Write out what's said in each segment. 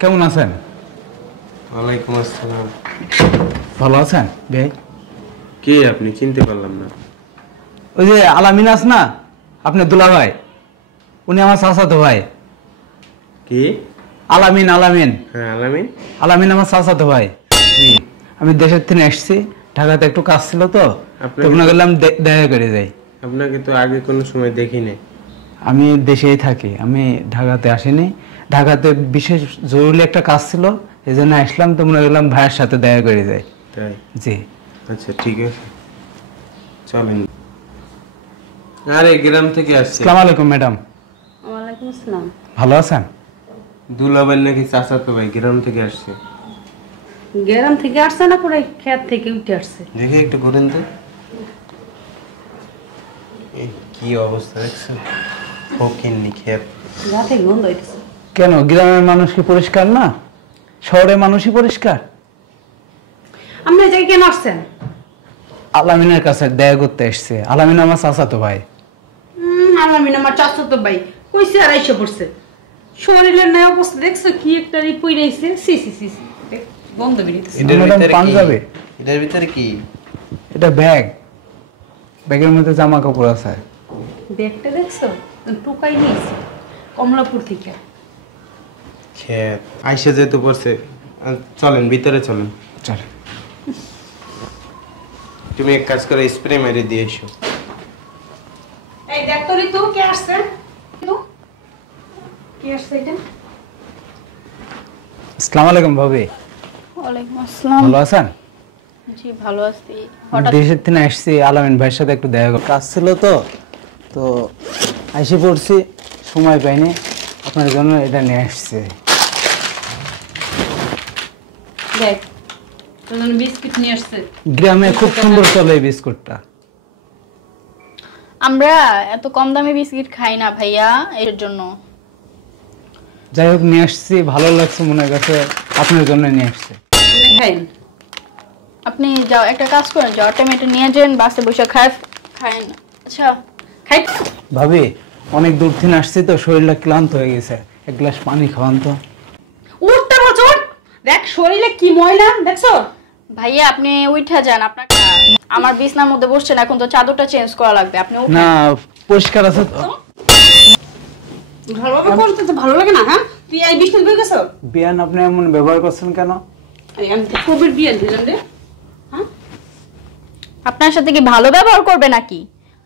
কেমন আছেন? ওয়ালাইকুম আসসালাম। ভালো আছেন ভাই? কে আপনি? চিনতে পারলাম না। ওই যে আলামিন আছে না, আপনার দুলা ভাই, উনি আমার চাচাতো ভাই। কি? আলামিন আলামিন হ্যাঁ আলামিন। আলামিন আমার চাচাতো ভাই। আমি দেশের থেকে এসেছি, ঢাকাতে একটু কাজ ছিল তো তখন গেলাম দেখা করে যাই। আপনাকে তো আগে কোনো সময় দেখিনি। আমি দেশেই থাকি, আমি ঢাকাতে আসিনি। ঢাকাতে বিশেষ জরুরি একটা কাজ ছিল, এই জন্য আসলাম। তোমরা গেলাম ভাইয়ের সাথে দেখা করে যাই। তাই? জি আচ্ছা ঠিক আছে, চলেন। আরে গ্রাম থেকে আসছি। আসসালামু আলাইকুম ম্যাডাম। ওয়ালাইকুম আসসালাম। ভালো আছেন? দুলাভাই নাকি চাচাতো ভাই, গ্রাম থেকে আসছে। গ্রাম থেকে আসছে না, পুরো ক্ষেত থেকে উঠে আসছে। দেখে একটু ঘুরেন তো। এই কি অবস্থা দেখছেন? ফকিন্নি ক্ষেত। গা থেকে গন্ধ হইতেছে। কেন, গ্রামের মানুষ কি পরিষ্কার না? শহরের মানুষই পরিষ্কার। আপনি এই জায়গায় কেন আসছেন? আলামিনের কাছে দেখা করতে এসছে। আলামিন আমার চাচাতো ভাই। আলামিন আমার চাচাতো ভাই কইছে আর আইসা পড়ছে। শরীরের নাই অবস্থা দেখছো, কি একটা রিপুই রইছে। সি সি সি সি, গন্ধ বেরিয়েছে। পাঞ্জাবে। এটার ভিতরে কি? এটা ব্যাগ, ব্যাগের মধ্যে জামা কাপড় আছে। ব্যাগটা দেখছো, টুকাই নিয়েছে কমলাপুর থেকে। ক্ষেত আইসা যেতে পড়ছে। চলেন ভিতরে চলেন। চল। তুমি এক কাজ করে স্প্রে মেরে দিয়ে এসো। এই দেখ তো ঋতু, কে আসছে? কে আসছে এটা? আসসালামু আলাইকুম ভাবি। ওয়ালাইকুম আসসালাম। ভালো আছেন? জি ভালো আছি। দেশের থেকে আসছি, আলামিন ভাইয়ের সাথে একটু দেখা কাজ ছিল তো তো আইসে পড়ছি, সময় পাইনি। আপনার জন্য এটা নিয়ে আসছে। দেখ, তোর জন্য বিস্কিট নিয়ে আসছে। গ্রামে খুব সুন্দর চলে এই বিস্কুটটা। আমরা এত কম দামে বিস্কিট খাই না ভাইয়া, এর জন্য। যাই হোক নিয়ে আসছি, ভালো লাগছে মনে কাছে, আপনার জন্য নিয়ে আসছে। খাইন। আপনি যাও, একটা কাজ করেন, যাও টমেটো নিয়ে যান, বাসে বসে খায়েন। আচ্ছা খাই। ভাবি, অনেক দূর থেকে আসছি তো, শরীরটা ক্লান্ত হয়ে গেছে, এক গ্লাস পানি খাওয়ান তো। উঠতে বছর দেখ শরীরে কি ময়লা দেখছো। ভাইয়া আপনি উঠা যান, আপনার আমার বিছনার মধ্যে বসছেন, এখন তো চাদরটা চেঞ্জ করা লাগবে। আপনি না, পরিষ্কার আছে তো। ভালোভাবে করতে তো ভালো লাগে না। হ্যাঁ, তুই এই বিস্কুট দিয়ে গেছো। বিয়ান আপনি এমন ব্যবহার করছেন কেন? আমি তো কবির বিয়ে দিলাম রে। হ্যাঁ, আপনার সাথে কি ভালো ব্যবহার করবে নাকি?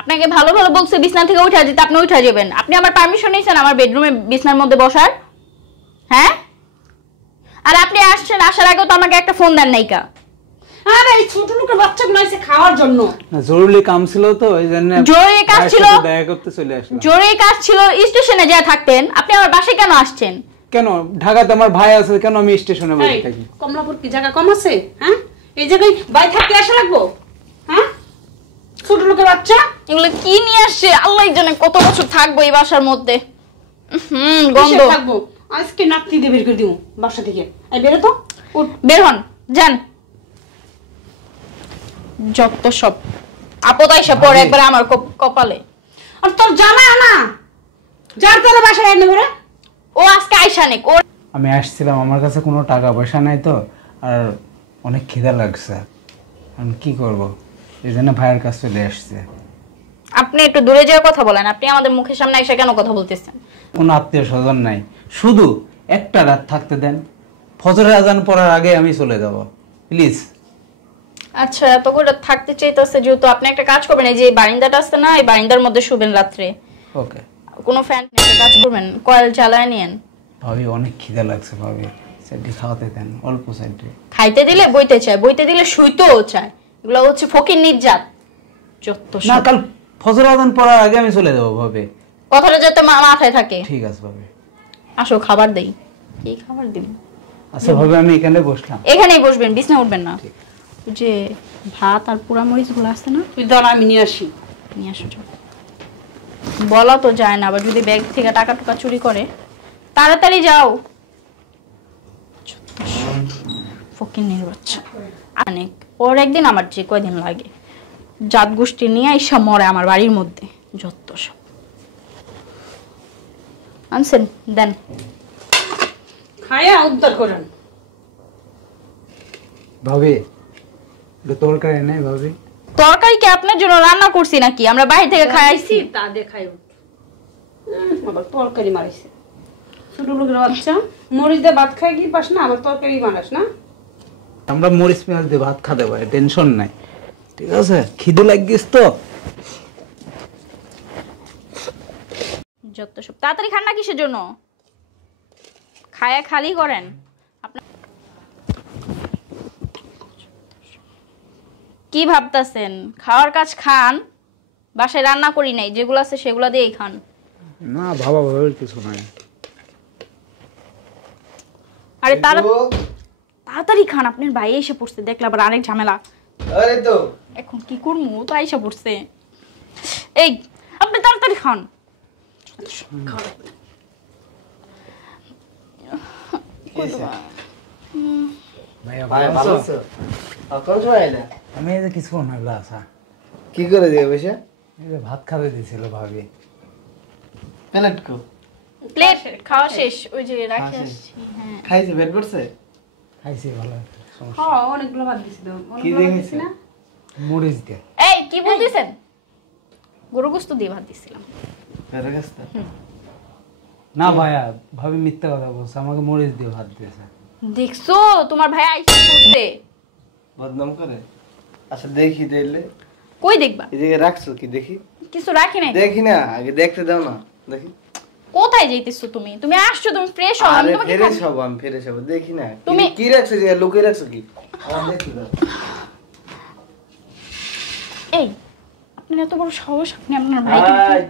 আপনাকে ভালো ভালো বলছে বিছনা থেকে উঠা যেতে, আপনি উঠা যাবেন? আপনি আমার পারমিশন নিয়েছেন আমার বেডরুমে বিছনার মধ্যে বসার? হ্যাঁ, আর আপনি আসছেন, আসার আগেও তো আমাকে একটা ফোন দেন নাইকা। আরে এই ছোট লোকের বাচ্চাগুলো এসে খাওয়ার জন্য। না, জরুরি কাম ছিল তো, এই জন্য। জরুরি কাজ ছিল, দেখা করতে চলে আসলাম। জরুরি কাজ ছিল, স্টেশনে যা থাকতেন। আপনি আমার বাসায় কেন আসছেন? কেন, ঢাকাতে আমার ভাই আছে, কেন আমি স্টেশনে বসে থাকি? কমলাপুর কি জায়গা কম আছে? হ্যাঁ, এই জায়গায় বাই থাকতে আসা লাগবো? হ্যাঁ, ছোট লোকের বাচ্চা এগুলো কি নিয়ে আসছে আল্লাহ জানে। কত বছর থাকবো এই বাসার মধ্যে? গন্ধ। থাকবো আজকে নাতি দিয়ে বের করে দিব বাসা থেকে। এই বেরো তো, বের হন, যান। যত সব আপদ আইসা পড়ে একবারে আমার কপালে। আর তোর জামাই না যার তোর বাসায় এনে বেরো। ও আজকে আইসা নেক। ও আমি আসছিলাম, আমার কাছে কোনো টাকা পয়সা নাই তো, আর অনেক খিদা লাগছে, আমি কি করব, এই জন্য ভাইয়ের কাছে চলে আসছে। আপনি একটু দূরে যেয়ে কথা বলেন। আপনি আমাদের মুখের সামনে এসে কেন কথা বলতেছেন? কোনো আত্মীয় স্বজন নাই, শুধু একটা রাত থাকতে দেন, ফজরের আজান পড়ার আগে আমি চলে যাব, প্লিজ। আচ্ছা, এত করে থাকতে চাইতেছে যেহেতু, আপনি একটা কাজ করবেন, এই যে বারিন্দাটা আছে না, এই বারিন্দার মধ্যে শুবেন রাত্রে। ওকে। কোনো ফ্যান একটা কাজ করবেন, কয়েল চালায় নিয়েন। ভাবি অনেক খিদা লাগছে, ভাবি সাইডে খাওয়াতে দেন, অল্প সাইডে। খাইতে দিলে বইতে চায়, বইতে দিলে শুইতেও চায়। এগুলো হচ্ছে ফকির নির্যাত। যত না, কাল ফজর আজান পড়ার আগে আমি চলে যাবো ভাবি। কথাটা যাতে মাথায় থাকে। ঠিক আছে ভাবি। আসো, খাবার দেই। কি খাবার দিন? আচ্ছা ভাবি, আমি এখানে বসলাম। এখানেই বসবেন, বিছনা উঠবেন না। যে ভাত আর পোড়া মরিচ গুলো আছে না, তুই ধর আমি নিয়ে আসি। নিয়ে আসো। বলা তো যায় না, আবার যদি ব্যাগ থেকে টাকা টুকা চুরি করে। তাড়াতাড়ি যাও। ফকিন্নির বাচ্চা অনেক। ওর একদিন আমার যে কয়দিন লাগে, জাত গোষ্ঠী নিয়ে আইসা মরে আমার বাড়ির মধ্যে। যত সব আনছেন দেন। খায়া উদ্ধার করেন। ভাবি এটা তরকারি নেই ভাবি? তরকারি কি আপনার জন্য রান্না করছি নাকি? আমরা বাইরে থেকে খাইছি। তা দেখাই আবার তরকারি মারিছে। ছোট লোকের বাচ্চা মরিচ দিয়ে ভাত খাই কি পাস না, আবার তরকারি মারাস না। আমরা মরিচ পেঁয়াজ দিয়ে ভাত খাতে পারি, টেনশন নাই। ঠিক আছে, খিদে লাগিস তো। যত সব তাড়াতাড়ি খান না, কিসের জন্য খায়া খালি করেন আপনার? কি ভাবতাছেন? খাওয়ার কাজ খান, বাসায় রান্না করি নাই, যেগুলো আছে সেগুলো দিয়েই খান। না বাবা ভাবের কিছু নাই। আরে তাড়াতাড়ি খান, আপনার ভাই এসে পড়ছে, দেখলে আবার আরেক ঝামেলা। আরে তো এখন কি করবো, তো আইসা পড়ছে। এই আপনি তাড়াতাড়ি খান। ভাইয়া ভাই ভালো ভালো আছো? আছো? কোন সময় এলে? আমি এই যে কিছুক্ষণ হলো আসা। কি করে দিয়ে বসে? এই যে ভাত খাবে দিয়েছিল ভাবি। প্লেট কো? প্লেট খাওয়া শেষ, ওই যে রাখি শেষ। আসছি। হ্যাঁ খাইছে পেট করছে? খাইছি ভালো। সমস্যা হ্যাঁ অনেকগুলো ভাত দিছি তো। কি অনেকগুলো ভাত দেখেছে? দিছি না? মরিচ দিয়ে। এই কি বলতেছেন? গরু গোস্ত দিয়ে ভাত দিছিলাম। পেটে গেছে? না ভাইয়া ভাবি মিথ্যা কথা বলছে, আমাকে মরিচ দিয়ে ভাত দিয়েছে। দেখছো তোমার ভাই আইসা পড়ছে। বদনাম করে? আচ্ছা দেখি দিলে। কই দেখবা? এদিকে রাখছো কি দেখি? কিছু রাখি নাই। দেখি না, আগে দেখতে দাও না। দেখি। কোথায় যাইতেছো তুমি? তুমি আসছো, তুমি ফ্রেশ হও, আমি আরে তোমাকে ফেরে সব আমি ফেরে সব দেখি না। তুমি- কি রাখছো যে লুকিয়ে রাখছো কি? আমার দেখি দাও। এই আপনার এত বড় সাহস, আপনি আপনার ভাইকে হাই।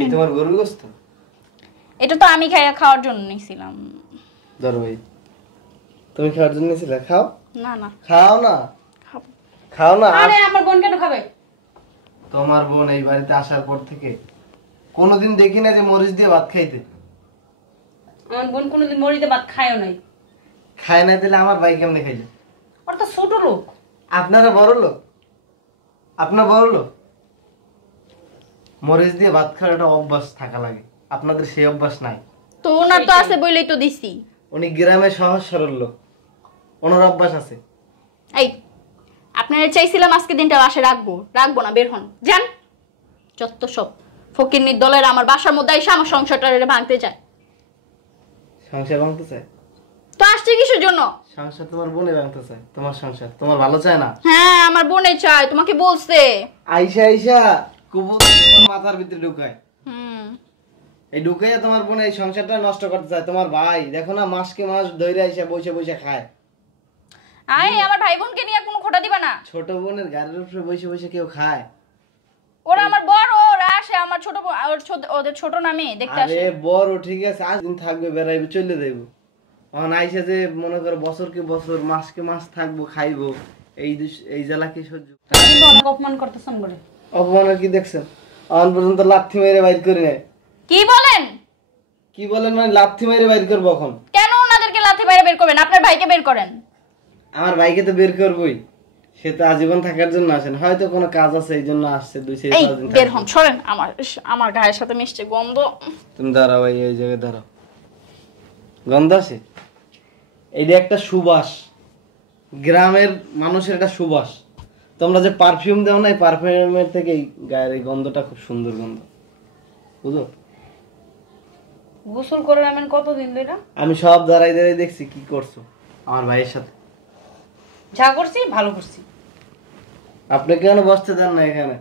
এই তোমার গরুর গোশত? এটা তো আমি খাওয়ার জন্য নিছিলাম। ধরো ভাই, তুমি খাওয়ার জন্য নিয়েছিলে, খাও। না না খাও না, খাবো। খাও না। আরে আমার বোন কেন খাবে? তোমার বোন এই বাড়িতে আসার পর থেকে কোনোদিন দেখি না যে মরিচ দিয়ে ভাত খাইতে। আমার বোন কোনোদিন মরিচ দিয়ে ভাত খায়ও নাই। খায় না দিলে আমার ভাই কেমনে খাইলে? ওর তো ছোট লোক। আপনারা বড় লোক, আপনার বড় লোক। মরিচ দিয়ে ভাত খাওয়ার একটা অভ্যাস থাকা লাগে, আপনাদের সেই অভ্যাস নাই। তো ওনার তো আছে বলেই তো দিছি। উনি গ্রামে সহজ সরল লোক, ওনার অভ্যাস আছে। এই আপনারা চাইছিলাম আজকে দিনটা বাসায় রাখবো না, বের হন যান। যত সব ফকিন্নির দলের আমার বাসার মধ্যে এসে আমার সংসারটা ভাঙতে চায়। সংসার ভাঙতে চায়? তো আসছে কিসের জন্য? সংসার তোমার বোনে ভাঙতে চায়, তোমার সংসার তোমার ভালো চায় না। হ্যাঁ আমার বোনে চায়, তোমাকে বলছে। আইসা আইসা কুবুল তোমার মাথার ভিতরে ঢুকায়। হুম এই ঢুকাইয়া তোমার বোন এই সংসারটা নষ্ট করতে চায়। তোমার ভাই দেখো না, মাসকে মাস ধরে আইসা বসে বসে খায়। আমার ভাই বোনকে নিয়ে কোনো খোটা দিবা না। ছোট বোনের গাড়ির উপরে বসে বসে কেউ খায়? ওরা আমার বড়, ওরা আসে আমার ছোট ওদের ছোট নামে দেখতে আসে। আরে বড় ঠিক আছে, আজ দিন থাকবে, বেড়াইবে, চলে যাইব। এখন আইসা যে মনে করো বছরকে বছর মাসকে মাস থাকবো, খাইবো, এই জ্বালা কি সহ্য? কিন্তু অনেক অপমান করতেছেন বলে। অপমানের কি দেখছেন? এখন পর্যন্ত লাথি মেরে বাইর করি নাই। কি বলেন? কি বলেন মানে লাথি মেরে বাইর করবো? এখন কেন ওনাদেরকে লাথি বাইরে বের করবেন? আপনার ভাইকে বের করেন। আমার ভাইকে তো বের করবোই, সে তো আজীবন থাকার জন্য আসেন, হয়তো কোনো কাজ আছে এই জন্য আসছে 2-4 এই দিন বের থাকবে। হন, সরেন। আমার গায়ের সাথে মিশছে গন্ধ। তুমি দাঁড়াও ভাই, এই জায়গায় দাঁড়াও। গন্ধ আসে? এইটা একটা সুবাস, গ্রামের মানুষের একটা সুবাস। তোমরা যে পারফিউম দাও না, এই পারফিউমের থেকে এই গায়ের এই গন্ধটা খুব সুন্দর গন্ধ, বুঝো? গোসল করে এমন কতদিন ধরে? আমি সব দাঁড়াই দাঁড়াই দেখছি কি করছো আমার ভাইয়ের সাথে। যা করছি ভালো করছি। আপনি কেন বসতে দেন না এখানে?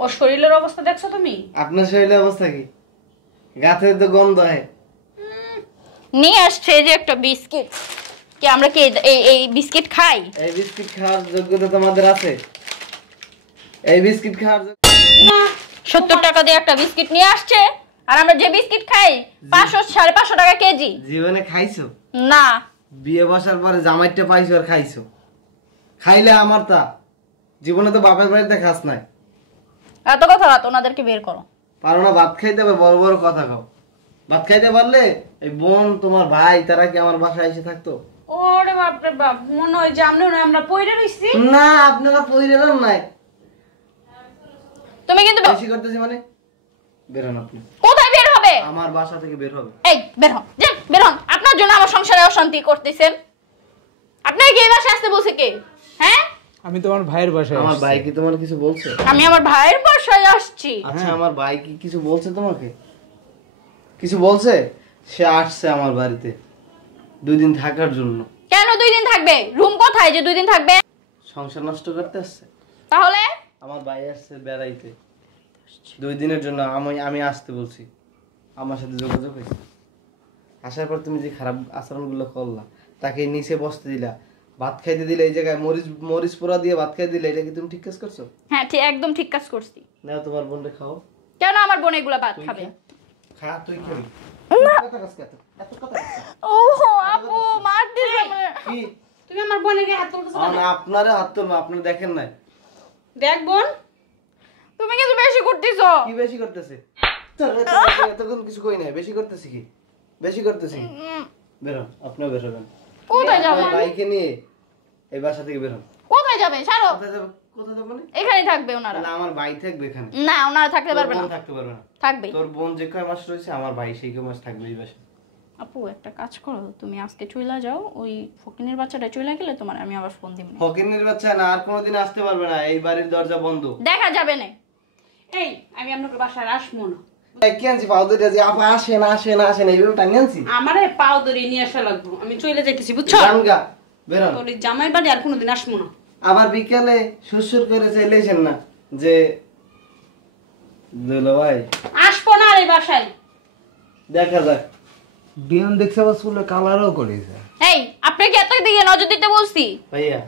ওর শরীরের অবস্থা দেখছো তুমি? আপনার শরীরের অবস্থা কি? গাছে তো গন্ধ হয়। নিয়ে আসছে এই যে একটা বিস্কিট। কি আমরা কি এই বিস্কিট খাই? এই বিস্কিট খাওয়ার যোগ্যতা তোমাদের আছে? এই বিস্কিট খাওয়ার 70 টাকা দিয়ে একটা বিস্কিট নিয়ে আসছে, আর আমরা যে বিস্কিট খাই 500-550 টাকা কেজি। জীবনে খাইছো? না বিয়ে বসার পরে জামাইটা পাইছো আর খাইছো? খাইলে আমার তা জীবনে তো বাপের বাড়িতে খাস নাই। এত কথা রাত, ওনাদেরকে বের করো। পারো না ভাত খাইতে হবে? বড় বড় কথা খাও। ভাত খাইতে পারলে এই বোন তোমার ভাই তারা কি আমার বাসায় এসে থাকতো? ওরে বাপ রে বাপ, মনে হয় যে আমরা পয়রা রইছি। না, আপনারা পইরেন নাই। তুমি কিন্তু বেশি করতেছি মানে বের হন আপনি। কোথায় বের হবে? আমার বাসা থেকে বের হবে। এই বের হন, যান বের হন। আপনার জন্য আমার সংসারে অশান্তি করতেছেন। আপনাকে কি এই বাসায় আসতে বলছে কে? হ্যাঁ, আমি তোমার ভাইয়ের বাসায় আমার আসছি। ভাই কি তোমার কিছু বলছে? আমি আমার ভাইয়ের বাসায় আসছি। আচ্ছা আমার ভাই কি কিছু বলছে তোমাকে? কিছু বলছে? সে আসছে আমার বাড়িতে 2 দিন থাকার জন্য। কেন 2 দিন থাকবে? রুম কোথায় যে 2 দিন থাকবে? সংসার নষ্ট করতে আসছে। তাহলে আমার ভাই আসছে বেড়াইতে 2 দিনের জন্য। আমি আসতে বলছি, আমার সাথে যোগাযোগ হয়েছে। আসার পর তুমি যে খারাপ আচরণগুলো করলা, তাকে নিচে বসতে দিলা, ভাত খাইতে দিলে, এই জায়গায় মরিচ পোড়া দিয়ে ভাত খাইতে দিলে, এটা কি তুমি ঠিক কাজ করছো? হ্যাঁ, ঠিক একদম ঠিক কাজ করছি। নাও তোমার বোনরে খাও। কেন আমার বোন এগুলা ভাত তুই খাবে? খা, তুই খাবি। কথা কাজ কে? এত কথা কাজ কে? ওহো আপু মার দিছে আমারে। কি? তুমি আমার বোনের গায়ে হাত তুলতেছো কেন? আপনারা হাত তুলবো, আপনারা দেখেন নাই? দেখ বোন, তুমি কিছু বেশি করতেছো। কি বেশি করতেছে? এতক্ষণ কিছু কই নাই। বেশি করতেছি কি? বেশি করতেছি কি? বেরোন, আপনিও বেরোবেন। কোথায় যাবে? আপনার ভাইকে নিয়ে এই বাসা থেকে বেরোন। কোথায় যাবে? ছাড়ো। কোথায় যাবে? কোথায় যাবে মানে? এখানেই থাকবে ওনারা। তাহলে আমার ভাই থাকবে এখানে। না, ওনারা থাকতে পারবে তোর না। বোন থাকতে পারবে না। থাকবে। তোর বোন যে কয় মাস রয়েছে, আমার ভাই সেই কয় মাস থাকবে এই বাসায়। আপু একটা কাজ করো, তুমি আজকে চলে যাও। ওই ফকিনের বাচ্চাটা চলে গেলে তোমার আমি আবার ফোন দিব। ফকিন্নির বাচ্চা না, আর কোনোদিন আসতে পারবে না। এই বাড়ির দরজা বন্ধ। দেখা যাবে না। এই আমি আপনাকে বাসায় আসবো না। এই কি আনছি পাও দুইটা যে আপা আসেন আসেন আসেন এইভাবে টানি আনছি। আমারে পাও ধরে নিয়ে আসা লাগবো। আমি চলে যাইতেছি বুঝছো? জানগা বেরোন। তোর এই জামাই বাড়ি আর কোনোদিন আসবো না। আবার বিকেলে সুরসুর করে চাইলেছেন না যে দুলা ভাই আসবো না আর এই বাসায়। দেখা যাক। বিয়ন দেখছে আবার চুলে কালারও করেছে। এই আপনি কি এত দিকে নজর দিতে বলছি? ভাইয়া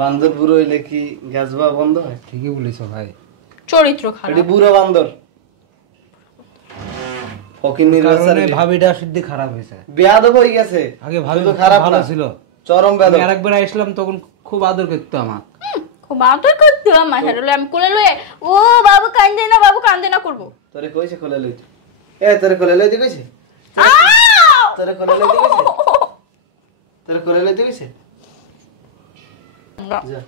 বান্দর বুড়ো হইলে কি গাছবা বন্ধ হয়? ঠিকই বলেছো ভাই। চরিত্র এটি খারাপ। বুড়ো বান্দর। ফকিন্নির বাচ্চা কারণে ভাবিটা শুদ্ধি খারাপ হয়েছে। বেয়াদব হয়ে গেছে। আগে ভাবি শুধু খারাপ ভালো না, ছিল। চরম বেয়াদব। আমি আরেকবার আসলাম তখন খুব আদর করতো আমাকে। খুব আদর করতে আমার হেরলে আমি কোলে লয়ে ও বাবু কান্দে না, বাবু কান্দে না করব। তোরে কইছে কোলে লইতে? তোরে কোলে লইতে কইছে? তোরে কোলে লইতে কইছে? তোরে কোলে লইতে কইছে? যা।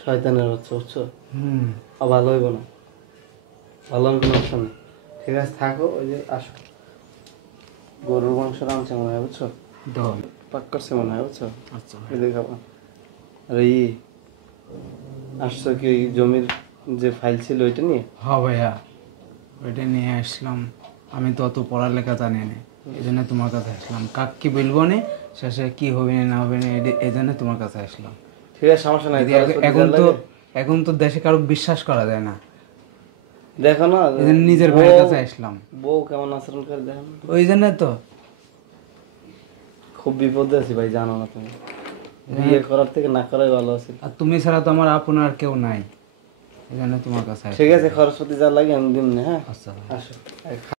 শয়তানের বাচ্চা, বুঝছো? ভালো হইব না, ভালো হবে কোনো অপশন নেই। ঠিক আছে থাকো, ওই যে আসো। গরুর মাংস রাঁধছে মনে হয়, বুঝছো? পাক করছে মনে হয়, বুঝছো? আচ্ছা এই দেখাবো। আরে আসছো কি ওই জমির যে ফাইল ছিল ওইটা নিয়ে? হ্যাঁ ভাইয়া, ওইটা নিয়ে আসলাম। আমি তো অত পড়ালেখা জানি না, এই জন্য তোমার কাছে আসলাম। কাক কি বলবো না, শেষে কি হবে না হবে না, এই জন্য তোমার কাছে আসলাম। ঠিক আছে, সমস্যা নাই। এখন তো দেশে কারো বিশ্বাস করা যায় না, দেখো না, এই জন্য নিজের ভাইয়ের কাছে আসলাম। বউ কেমন আচরণ করে দেখো না। ওই জন্য তো খুব বিপদে আছি ভাই, জানো না তুমি। বিয়ে করার থেকে না করাই ভালো আছে। আর তুমি ছাড়া তো আমার আপন আর কেউ নাই, এই জন্য তোমার কাছে ঠিক আছে, খরচপাতি যা লাগে আমি দিন না। হ্যাঁ আচ্ছা আসো।